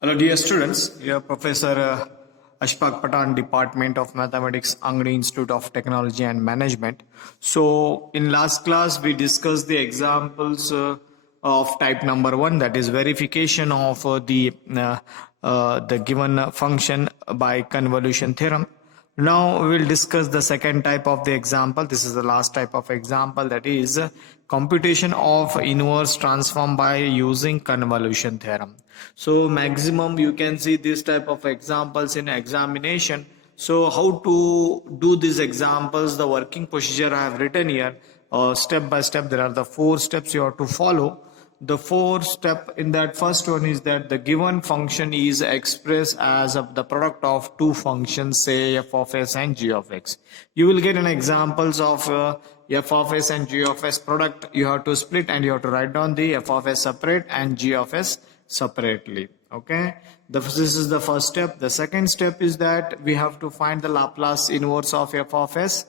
Hello dear students, here Professor Ashfaq Patan, Department of Mathematics, Angadi Institute of Technology and Management. So in last class we discussed the examples of type number 1, that is verification of the given function by convolution theorem. Now we will discuss the second type of the example. This is the last type of example, that is computation of inverse transform by using convolution theorem. So maximum you can see this type of examples in examination. So how to do these examples, the working procedure I have written here step by step. There are the 4 steps you have to follow. The 4 step in that first one is that the given function is expressed as of the product of two functions, say f of s and g of x. You will get an examples of f of s and g of s product. You have to split and you have to write down the f of s separate and g of s separately. Okay, this is the first step. The second step is that we have to find the Laplace inverse of f of s.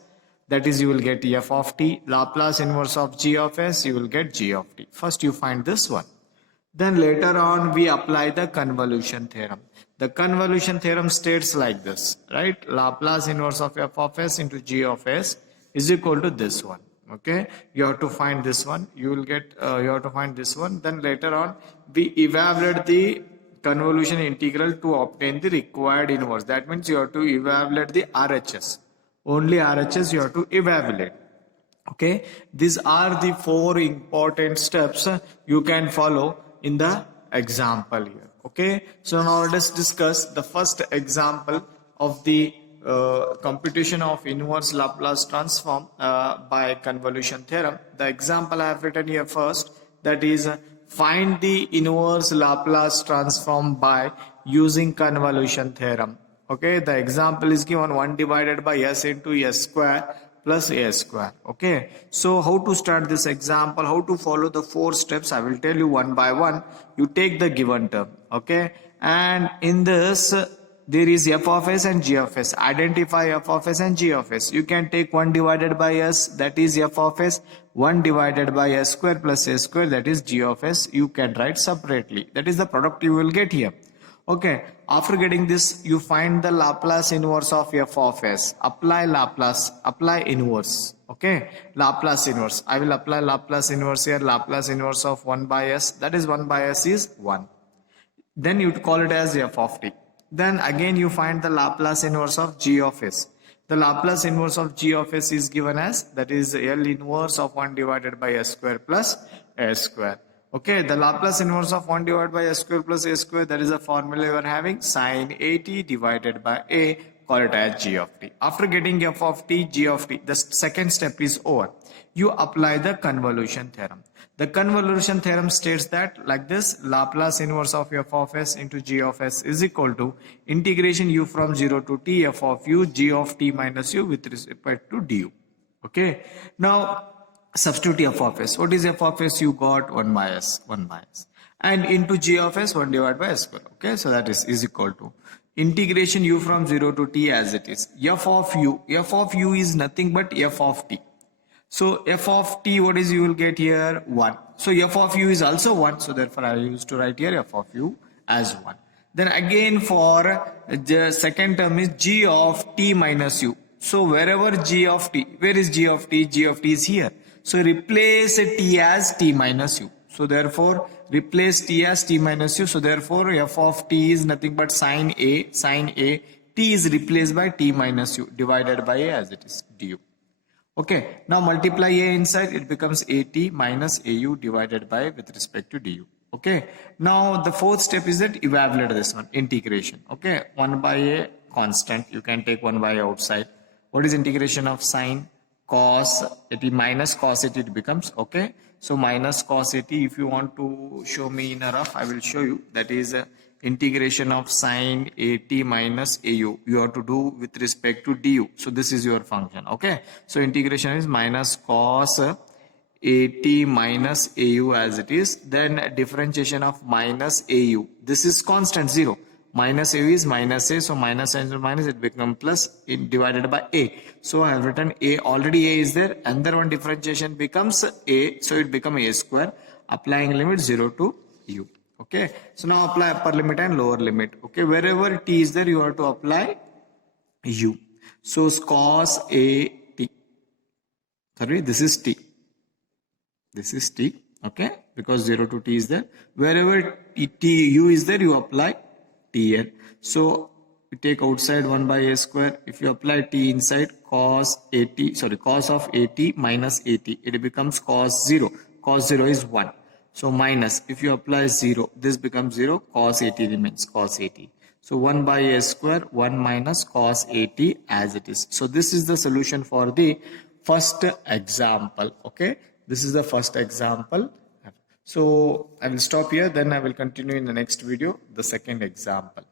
That is, you will get f of t. Laplace inverse of g of s, you will get g of t. First you find this one. Then later on we apply the convolution theorem. The convolution theorem states like this, right? Laplace inverse of f of s into g of s is equal to this one. Okay, you have to find this one. You will get you have to find this one. Then later on we evaluate the convolution integral to obtain the required inverse. That means you have to evaluate the RHS. Only RHS you have to evaluate. Okay, these are the 4 important steps you can follow in the example here. Okay, so now let us discuss the first example of the computation of inverse Laplace transform by convolution theorem. The example I have written here first, that is find the inverse Laplace transform by using convolution theorem. Okay, the example is given 1 divided by s into s square plus a square. Okay, so how to start this example, how to follow the 4 steps, I will tell you one by one. You take the given term, okay, and in this there is f of s and g of s. Identify f of s and g of s. You can take 1 divided by s, that is f of s, 1 divided by s square plus a square, that is g of s. You can write separately. That is the product you will get here. Okay, after getting this, you find the Laplace inverse of f of s. Apply Laplace, apply inverse. Okay, Laplace inverse. I will apply Laplace inverse here. Laplace inverse of 1 by s, that is 1 by s is 1. Then you call it as f of t. Then again you find the Laplace inverse of g of s. The Laplace inverse of g of s is given as, that is L inverse of 1 divided by s square plus a square. Okay, the Laplace inverse of 1 divided by s square plus a square, that is a formula you are having, sin at divided by a, call it as g of t. After getting f of t, g of t, the second step is over. You apply the convolution theorem. The convolution theorem states that like this: Laplace inverse of f of s into g of s is equal to integration u from 0 to t f of u g of t minus u with respect to du. Okay, now substitute f of s. What is f of s? You got 1 by s, 1 by s, and into g of s 1 divided by s square. Okay, so that is equal to integration u from 0 to t as it is. F of u is nothing but f of t. So f of t, what is you will get here? 1. So f of u is also 1. So therefore I used to write here f of u as 1. Then again for the second term is g of t minus u. So wherever g of t, where is g of t? G of t is here. So replace t as t minus u. So therefore replace t as t minus u. So therefore f of t is nothing but sin a. T is replaced by t minus u divided by a as it is du. Okay, now multiply a inside, it becomes at minus au divided by with respect to du. Okay, now the 4th step is that evaluate this one, integration. Okay, 1 by a constant, you can take 1 by outside. What is integration of sin cos at minus cos at, it becomes, okay, so minus cos at. If you want to show me in a rough, I will show you. That is integration of sin at minus au, you have to do with respect to du. So this is your function. Okay, so integration is minus cos at minus au as it is. Then differentiation of minus au, this is constant 0. Minus a is minus a, so minus and minus, it becomes plus in divided by a. So I have written a, already a is there, another one differentiation becomes a, so it becomes a square, applying limit 0 to u. Okay, so now apply upper limit and lower limit. Okay, wherever t is there, you have to apply u. So cos a t. Sorry, this is t. This is t. Okay, because 0 to t is there. Wherever u is there, you apply tn. So you take outside 1 by a square. If you apply t inside, cos of at minus at, it becomes cos 0. Cos 0 is 1. So minus, if you apply 0, this becomes 0, cos at remains cos at. So 1 by a square, 1 minus cos at as it is. So this is the solution for the first example. Okay, this is the first example. So I will stop here, then I will continue in the next video, the second example.